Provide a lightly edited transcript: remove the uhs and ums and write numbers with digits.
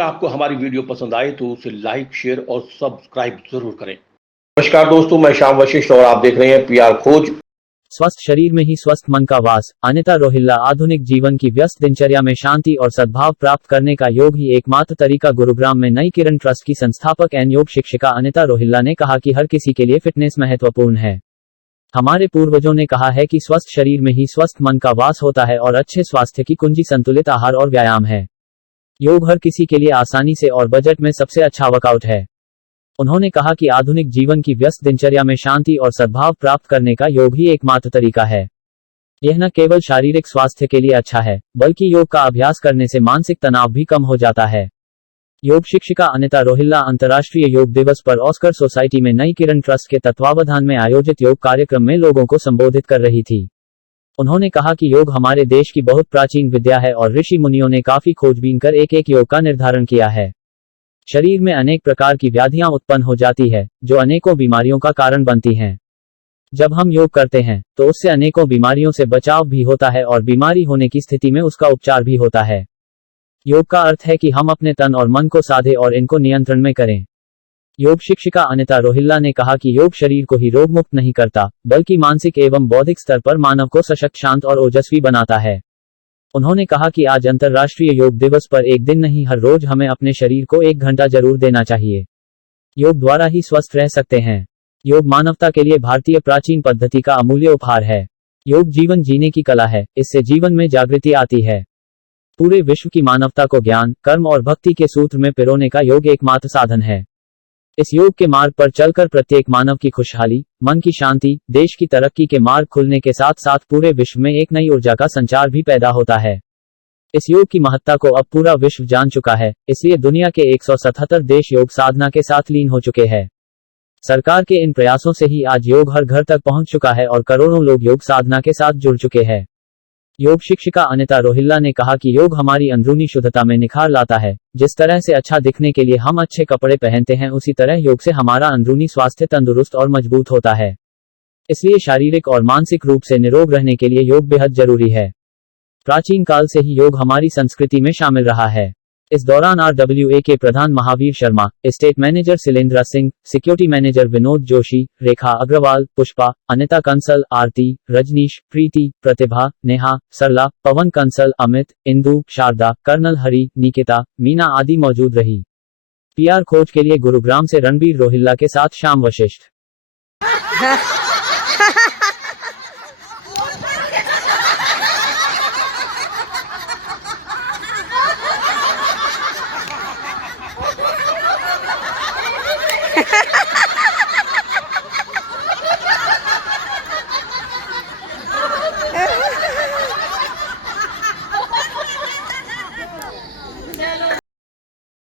अगर आपको हमारी वीडियो पसंद आए तो उसे लाइक, शेयर और सब्सक्राइब जरूर करें। नमस्कार दोस्तों, मैं श्याम वशिष्ठ और आप देख रहे हैं पीआर खोज। स्वस्थ शरीर में ही स्वस्थ मन का वास। अनिता रोहिल्ला। आधुनिक जीवन की व्यस्त दिनचर्या में शांति और सद्भाव प्राप्त करने का योग ही एकमात्र तरीका। गुरुग्राम में नई किरण ट्रस्ट की संस्थापक एवं योग शिक्षिका अनिता रोहिल्ला ने कहा कि हर किसी के लिए फिटनेस महत्वपूर्ण है। हमारे पूर्वजों ने कहा है कि स्वस्थ शरीर में ही स्वस्थ मन का वास होता है और अच्छे स्वास्थ्य की कुंजी संतुलित आहार और व्यायाम है। योग हर किसी के लिए आसानी से और बजट में सबसे अच्छा वर्कआउट है। उन्होंने कहा कि आधुनिक जीवन की व्यस्त दिनचर्या में शांति और सद्भाव प्राप्त करने का योग ही एकमात्र तरीका है। यह न केवल शारीरिक स्वास्थ्य के लिए अच्छा है, बल्कि योग का अभ्यास करने से मानसिक तनाव भी कम हो जाता है। योग शिक्षिका अनिता रोहिल्ला अंतर्राष्ट्रीय योग दिवस पर ऑस्कर सोसाइटी में नई किरण ट्रस्ट के तत्वावधान में आयोजित योग कार्यक्रम में लोगों को संबोधित कर रही थी। उन्होंने कहा कि योग हमारे देश की बहुत प्राचीन विद्या है और ऋषि मुनियों ने काफी खोजबीन कर एक एक योग का निर्धारण किया है। शरीर में अनेक प्रकार की व्याधियां उत्पन्न हो जाती है, जो अनेकों बीमारियों का कारण बनती हैं। जब हम योग करते हैं, तो उससे अनेकों बीमारियों से बचाव भी होता है और बीमारी होने की स्थिति में उसका उपचार भी होता है। योग का अर्थ है कि हम अपने तन और मन को साधे और इनको नियंत्रण में करें। योग शिक्षिका अनिता रोहिल्ला ने कहा कि योग शरीर को ही रोग मुक्त नहीं करता, बल्कि मानसिक एवं बौद्धिक स्तर पर मानव को सशक्त, शांत और ओजस्वी बनाता है। उन्होंने कहा कि आज अंतर्राष्ट्रीय योग दिवस पर एक दिन नहीं, हर रोज हमें अपने शरीर को 1 घंटा जरूर देना चाहिए। योग द्वारा ही स्वस्थ रह सकते हैं। योग मानवता के लिए भारतीय प्राचीन पद्धति का अमूल्य उपहार है। योग जीवन जीने की कला है, इससे जीवन में जागृति आती है। पूरे विश्व की मानवता को ज्ञान, कर्म और भक्ति के सूत्र में पिरोने का योग एकमात्र साधन है। इस योग के मार्ग पर चलकर प्रत्येक मानव की खुशहाली, मन की शांति, देश की तरक्की के मार्ग खुलने के साथ साथ पूरे विश्व में एक नई ऊर्जा का संचार भी पैदा होता है। इस योग की महत्ता को अब पूरा विश्व जान चुका है, इसलिए दुनिया के 177 देश योग साधना के साथ लीन हो चुके हैं। सरकार के इन प्रयासों से ही आज योग हर घर तक पहुंच चुका है और करोड़ों लोग योग साधना के साथ जुड़ चुके हैं। योग शिक्षिका अनिता रोहिल्ला ने कहा कि योग हमारी अंदरूनी शुद्धता में निखार लाता है। जिस तरह से अच्छा दिखने के लिए हम अच्छे कपड़े पहनते हैं, उसी तरह योग से हमारा अंदरूनी स्वास्थ्य तंदुरुस्त और मजबूत होता है। इसलिए शारीरिक और मानसिक रूप से निरोग रहने के लिए योग बेहद जरूरी है। प्राचीन काल से ही योग हमारी संस्कृति में शामिल रहा है। इस दौरान RWA के प्रधान Mahavir Sharma, state manager Shilendra Singh, security manager Vinod Joshi, Rekha Agarwal, Pushpa, Anita Kansal, Aarti, Rajneesh, Preeti, Pratibha, Neha, Sarla, Pawan Kansal, Amit, Indu, Sharda, colonel Hari, Nikita, Meena आदि मौजूद रही। पीआर खोज के लिए गुरुग्राम से रणबीर रोहिल्ला के साथ Shyam Vashishtha. Ha ha ha!